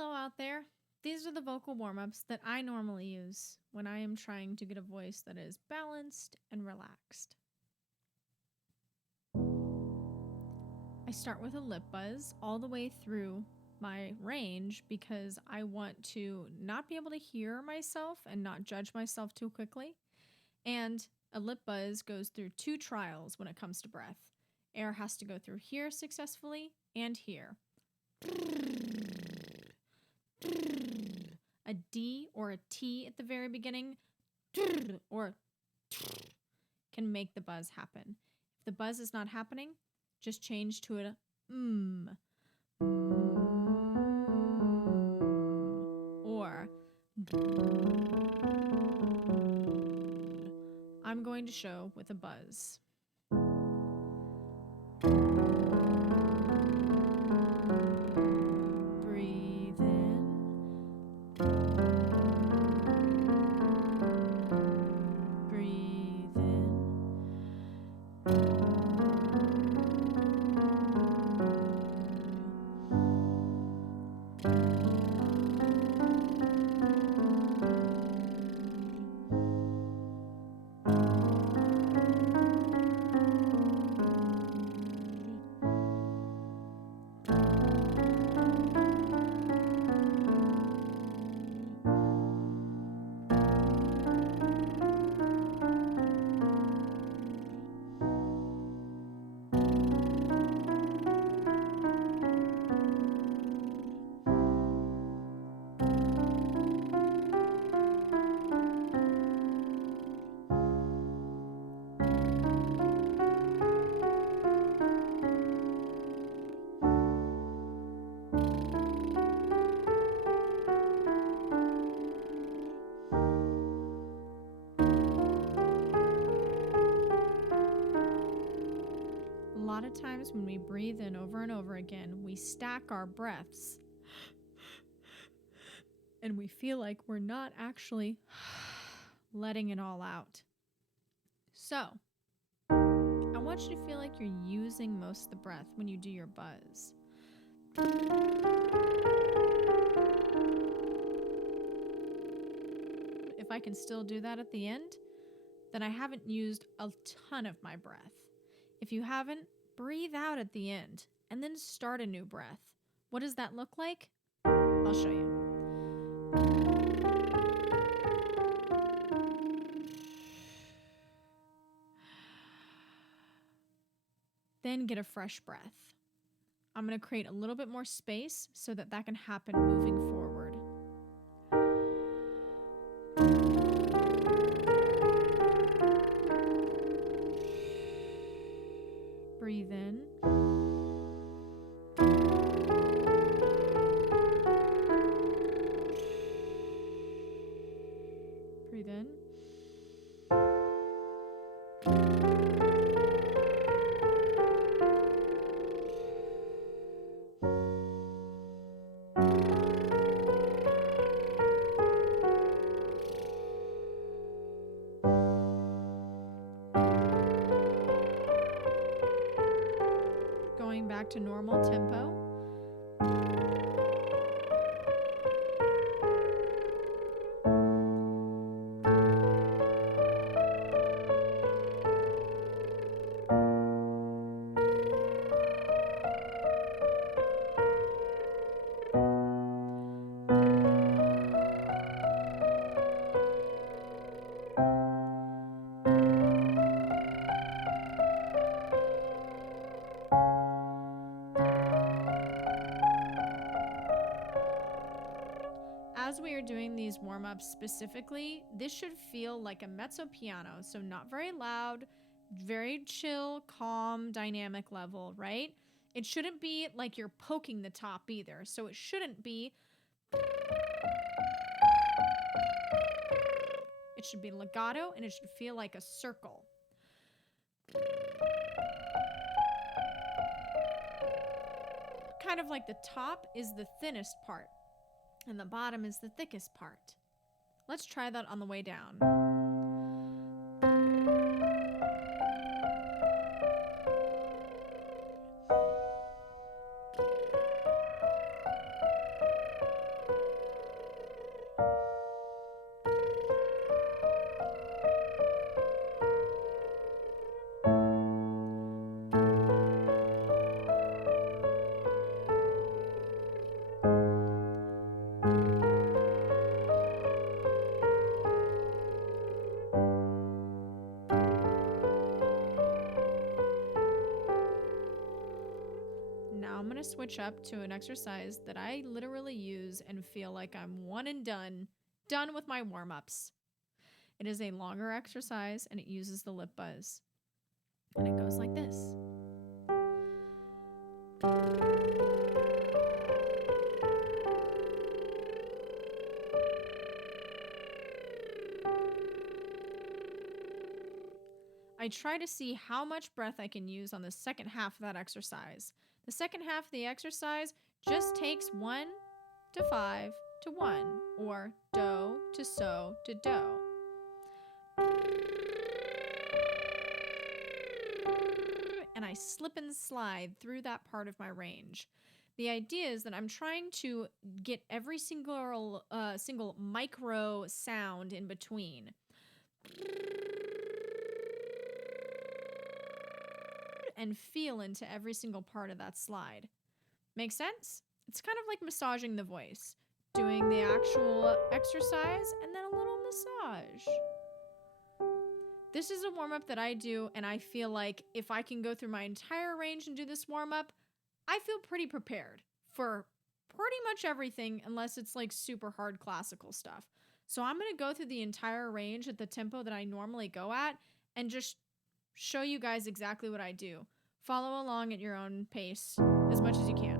Hello out there. These are the vocal warm-ups that I normally use when I am trying to get a voice that is balanced and relaxed. I start with a lip buzz all the way through my range because I want to not be able to hear myself and not judge myself too quickly. And a lip buzz goes through two trials when it comes to breath. Air has to go through here successfully and here. A D or a T at the very beginning or can make the buzz happen. If the buzz is not happening, just change to a or I'm going to show with a buzz. Breathe in. Breathe in. A lot of times when we breathe in over and over again, we stack our breaths and we feel like we're not actually letting it all out. So, I want you to feel like you're using most of the breath when you do your buzz. If I can still do that at the end, then I haven't used a ton of my breath. If you haven't, breathe out at the end and then start a new breath. What does that look like? I'll show you. Then get a fresh breath. I'm going to create a little bit more space so that that can happen moving forward. Breathe in. Breathe in. Going back to normal tempo. As we are doing these warm-ups specifically, this should feel like a mezzo piano, so not very loud, very chill, calm, dynamic level, right? It shouldn't be like you're poking the top either, so it shouldn't be. It should be legato and it should feel like a circle. Kind of like the top is the thinnest part and the bottom is the thickest part. Let's try that on the way down. switch up to an exercise that I literally use and feel like I'm one and done with my warm-ups. It is a longer exercise and it uses the lip buzz. And it goes like this. I try to see how much breath I can use on the second half of that exercise. The second half of the exercise just takes 1 to 5 to 1, or do to so to do. And I slip and slide through that part of my range. The idea is that I'm trying to get every single micro sound in between. And feel into every single part of that slide. Make sense? It's kind of like massaging the voice, doing the actual exercise and then a little massage. This is a warm-up that I do, and I feel like if I can go through my entire range and do this warm-up, I feel pretty prepared for pretty much everything unless it's like super hard classical stuff. So I'm going to go through the entire range at the tempo that I normally go at and just show you guys exactly what I do. Follow along at your own pace as much as you can.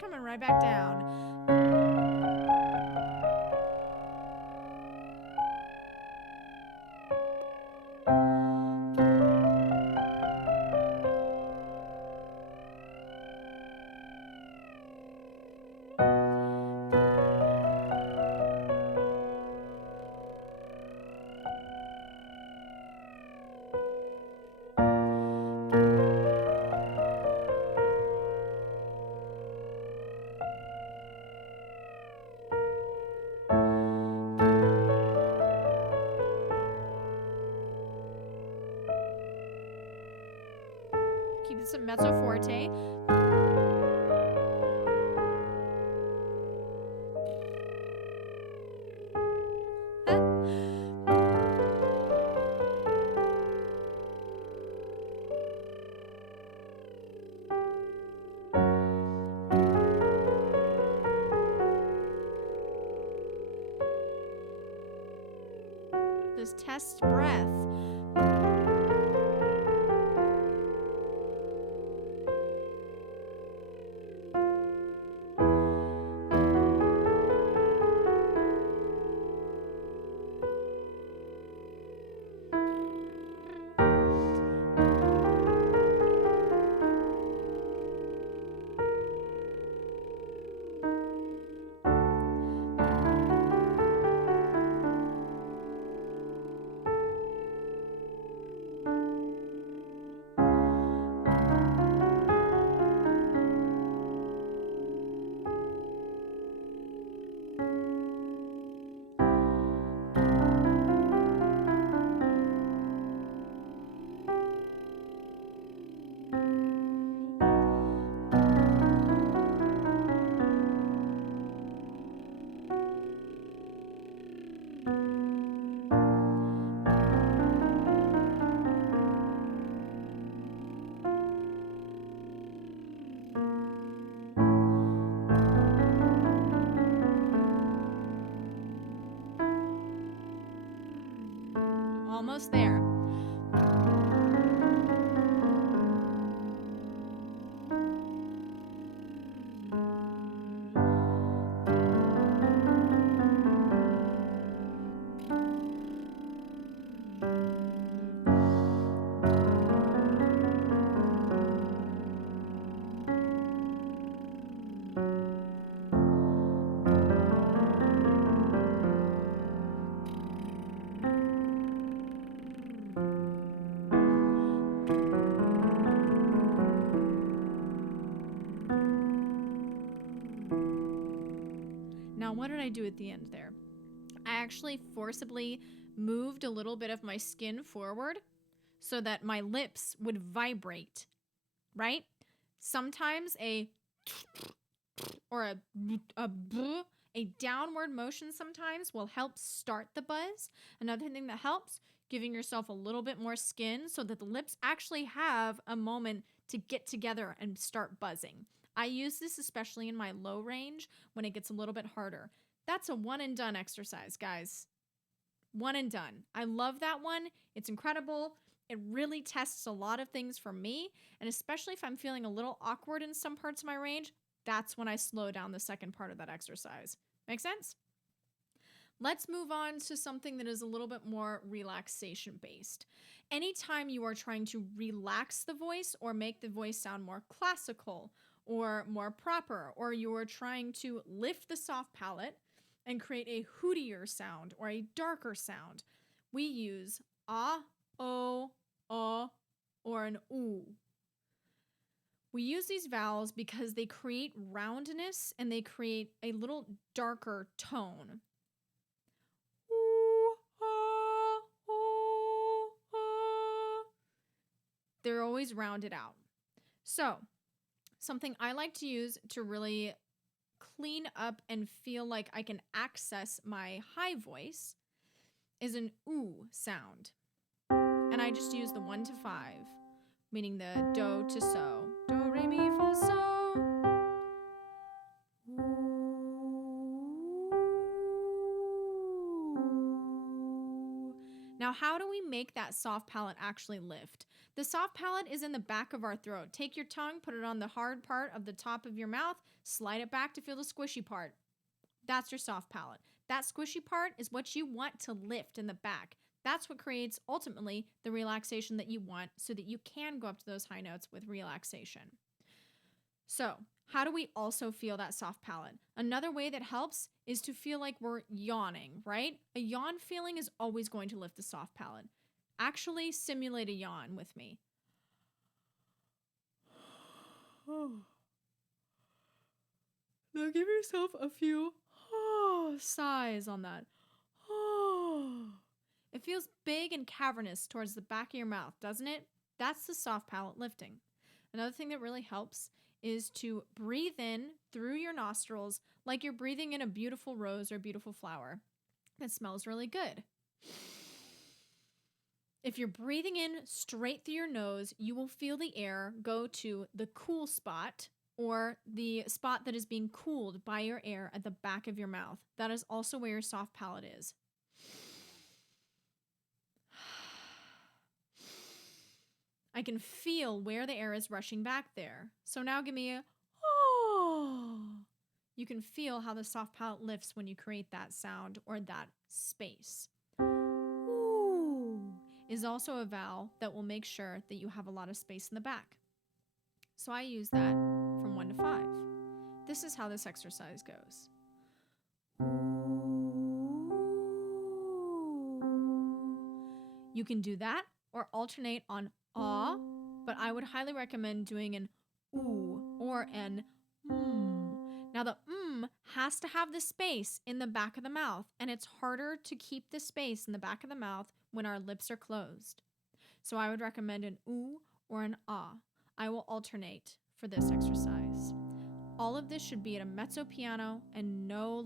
Coming right back down. Keep it some mezzo forte. test breath. Almost there. Now, what did I do at the end there? I actually forcibly moved a little bit of my skin forward so that my lips would vibrate, right? Sometimes a downward motion sometimes will help start the buzz. Another thing that helps, giving yourself a little bit more skin so that the lips actually have a moment to get together and start buzzing. I use this especially in my low range when it gets a little bit harder. That's a one and done exercise, guys. One and done. I love that one. It's incredible. It really tests a lot of things for me. And especially if I'm feeling a little awkward in some parts of my range, that's when I slow down the second part of that exercise. Make sense? Let's move on to something that is a little bit more relaxation based. Anytime you are trying to relax the voice or make the voice sound more classical or more proper, or you are trying to lift the soft palate and create a hootier sound or a darker sound, we use ah, o, or an oo. We use these vowels because they create roundness and they create a little darker tone. Ooh, ah, oh, ah. They're always rounded out. So, something I like to use to really clean up and feel like I can access my high voice is an ooh sound. And I just use the 1 to 5, meaning the do to so. Do, re, mi, fa, so. Now, how do we make that soft palate actually lift? The soft palate is in the back of our throat. Take your tongue, put it on the hard part of the top of your mouth, slide it back to feel the squishy part. That's your soft palate. That squishy part is what you want to lift in the back. That's what creates, ultimately, the relaxation that you want so that you can go up to those high notes with relaxation. So, how do we also feel that soft palate? Another way that helps is to feel like we're yawning, right? A yawn feeling is always going to lift the soft palate. Actually simulate a yawn with me. Now give yourself a few sighs on that. It feels big and cavernous towards the back of your mouth, doesn't it? That's the soft palate lifting. Another thing that really helps is to breathe in through your nostrils like you're breathing in a beautiful rose or beautiful flower that smells really good. If you're breathing in straight through your nose, you will feel the air go to the cool spot or the spot that is being cooled by your air at the back of your mouth. That is also where your soft palate is. I can feel where the air is rushing back there. So now give me a oh. You can feel how the soft palate lifts when you create that sound or that space. Ooh is also a vowel that will make sure that you have a lot of space in the back. So I use that from 1 to 5. This is how this exercise goes. You can do that or alternate on ah, but I would highly recommend doing an ooh or an Now the has to have the space in the back of the mouth, and it's harder to keep the space in the back of the mouth when our lips are closed. So I would recommend an ooh or an ah. I will alternate for this exercise. All of this should be at a mezzo piano and no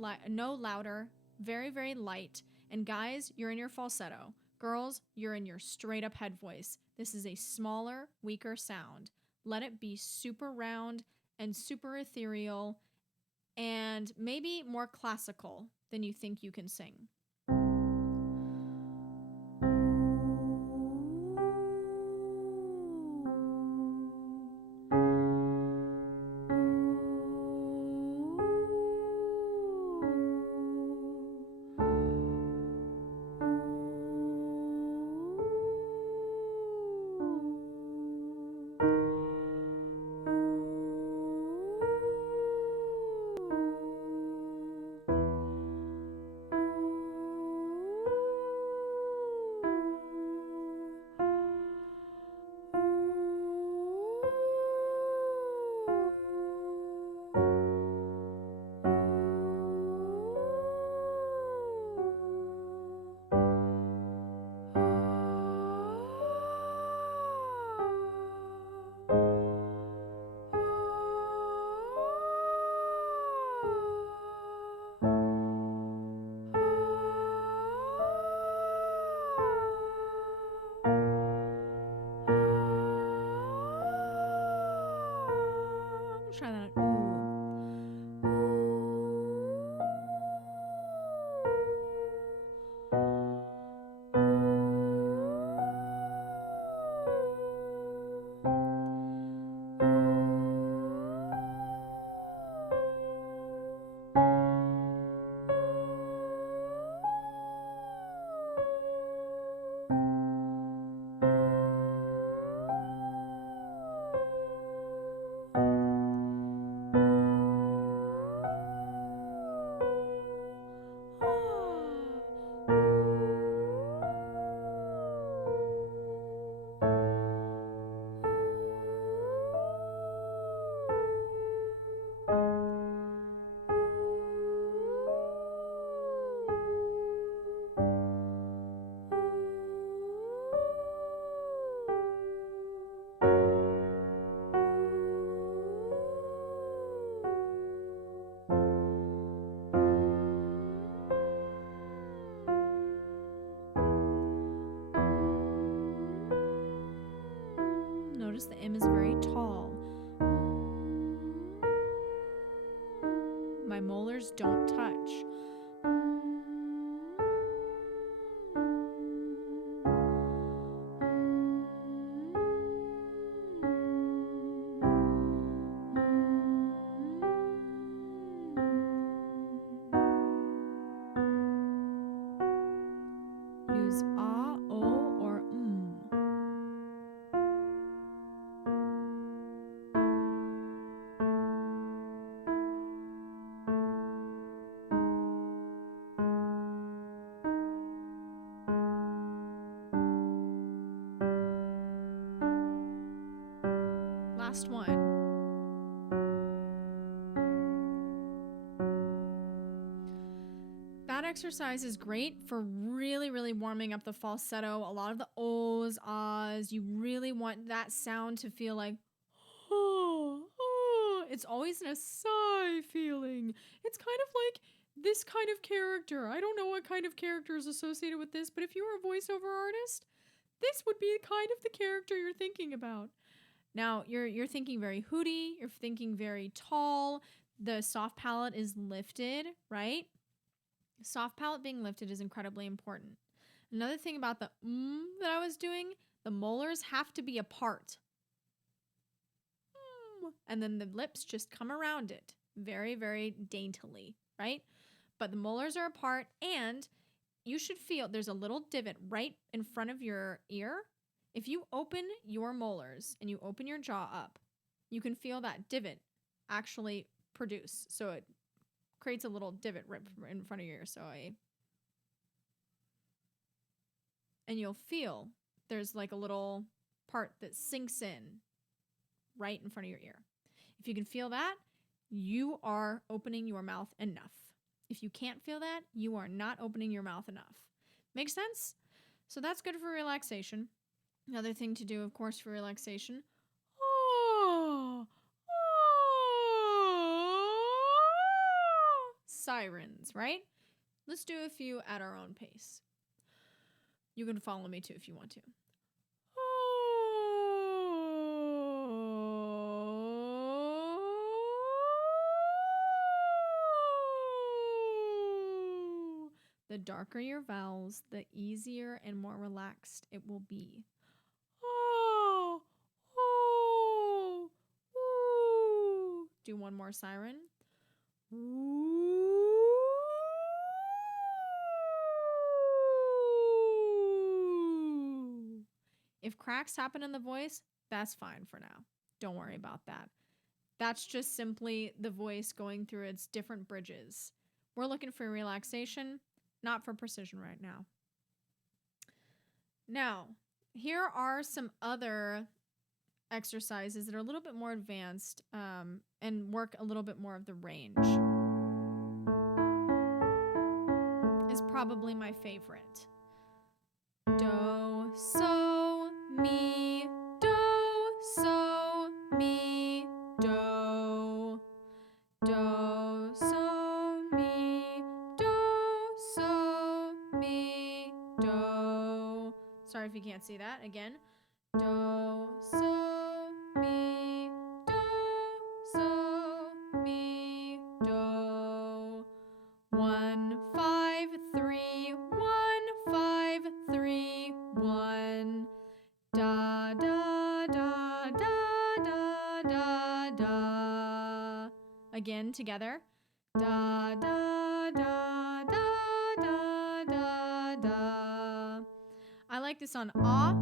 louder, very, very light. And guys, you're in your falsetto. Girls, you're in your straight up head voice. This is a smaller, weaker sound. Let it be super round and super ethereal and maybe more classical than you think you can sing. Try that. Notice the M is very tall. My molars don't touch. Use ah, o, or Last one. That exercise is great for really, really warming up the falsetto. A lot of the ohs, ahs, you really want that sound to feel like, oh, oh. It's always in a sigh feeling. It's kind of like this kind of character. I don't know what kind of character is associated with this, but if you were a voiceover artist, this would be kind of the character you're thinking about. Now, you're thinking very hooty, you're thinking very tall, the soft palate is lifted, right? Soft palate being lifted is incredibly important. Another thing about the that I was doing, The molars have to be apart. And then the lips just come around it very, very daintily, right? But the molars are apart, and you should feel there's a little divot right in front of your ear. If you open your molars and you open your jaw up, you can feel that divot actually produce. So it creates a little divot right in front of your ear. And you'll feel there's like a little part that sinks in right in front of your ear. If you can feel that, you are opening your mouth enough. If you can't feel that, you are not opening your mouth enough. Make sense? So that's good for relaxation. Another thing to do, of course, for relaxation. Sirens, right? Let's do a few at our own pace. You can follow me too if you want to. The darker your vowels, the easier and more relaxed it will be. Do one more siren. If cracks happen in the voice, that's fine for now. Don't worry about that. That's just simply the voice going through its different bridges. We're looking for relaxation, not for precision right now. Now, here are some other exercises that are a little bit more advanced and work a little bit more of the range. Is probably my favorite. Do, so, mi, do, so, mi, do. Do, so, mi, do, so, mi, do. Sorry if you can't see that. Again. Do, so, mi, do, so, mi, do. 1, 5, 3, 1, 5, 3, 1. Da, da, da, da, da, da, da. Again, together. Da, da, da, da, da, da, da. I like this on ah.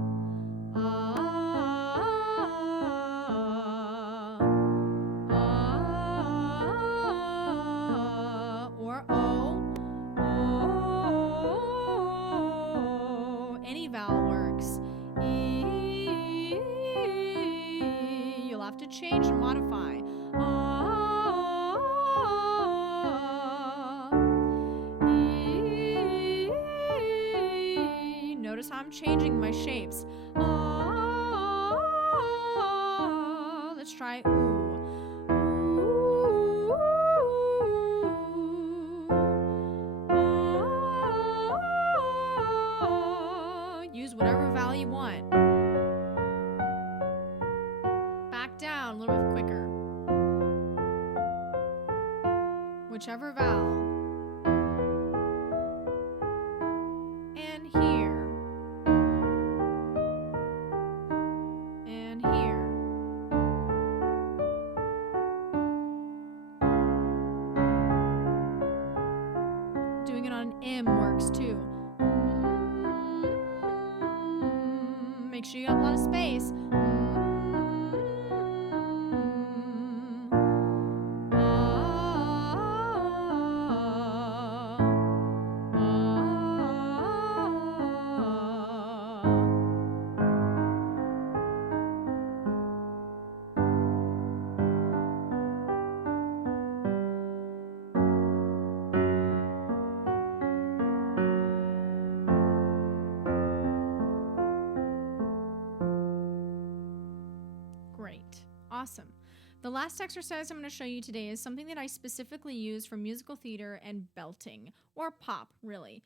Or O. Any vowel works. E. You'll have to change and modify. E. Notice how I'm changing my shapes. Let's try ooh. Use whatever vowel you want. Back down a little bit quicker. Whichever vowel. And here. And here. Doing it on an M works too. Make sure you have a lot of space. Awesome. The last exercise I'm going to show you today is something that I specifically use for musical theater and belting, or pop, really.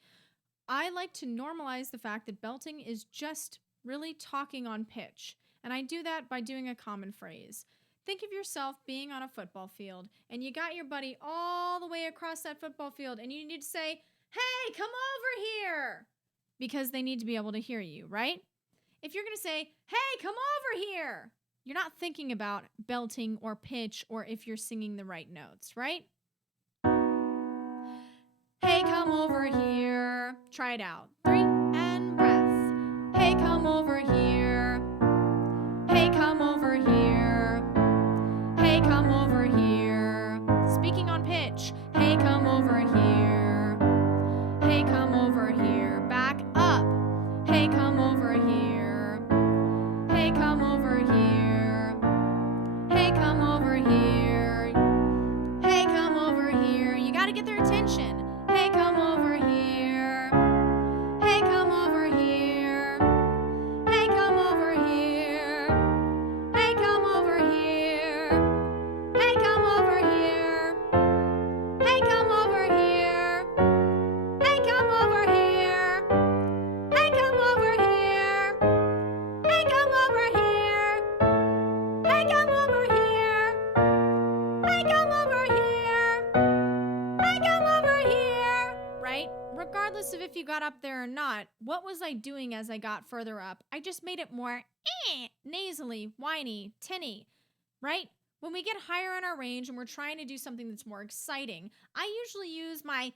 I like to normalize the fact that belting is just really talking on pitch, and I do that by doing a common phrase. Think of yourself being on a football field, and you got your buddy all the way across that football field, and you need to say, "Hey, come over here," because they need to be able to hear you, right? if you're going to say, hey, come over here, you're not thinking about belting or pitch or if you're singing the right notes, right? Hey, come over here. Try it out. 3 and breath. Hey, come over here. Hey, come over here. Hey, come over here. Speaking on pitch. Hey, come over here. Hey, come over here. Back up. Hey, come over here. Hey, come over here. Hey, come over here. Hey, come over here. You got to get their attention. Hey, come over here. Hey, come over here. Hey, come over here. Hey, come over here. Hey, come over here. Hey, come over here. Hey, come over here. Hey, come over here. Hey, come over here. Hey, come over here. Hey, come over here. Hey, come over here. Right? Regardless of if you got up there or not, what was I doing as I got further up? I just made it more nasally, whiny, tinny, right? When we get higher in our range and we're trying to do something that's more exciting, I usually use my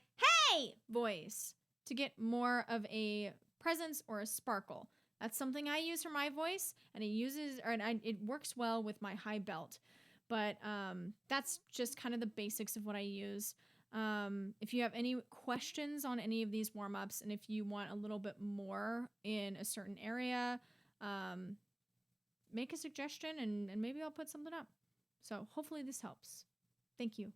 hey voice to get more of a presence or a sparkle. That's something I use for my voice, and it works well with my high belt. But that's just kind of the basics of what I use. If you have any questions on any of these warm-ups, and if you want a little bit more in a certain area, make a suggestion and maybe I'll put something up. So hopefully this helps. Thank you.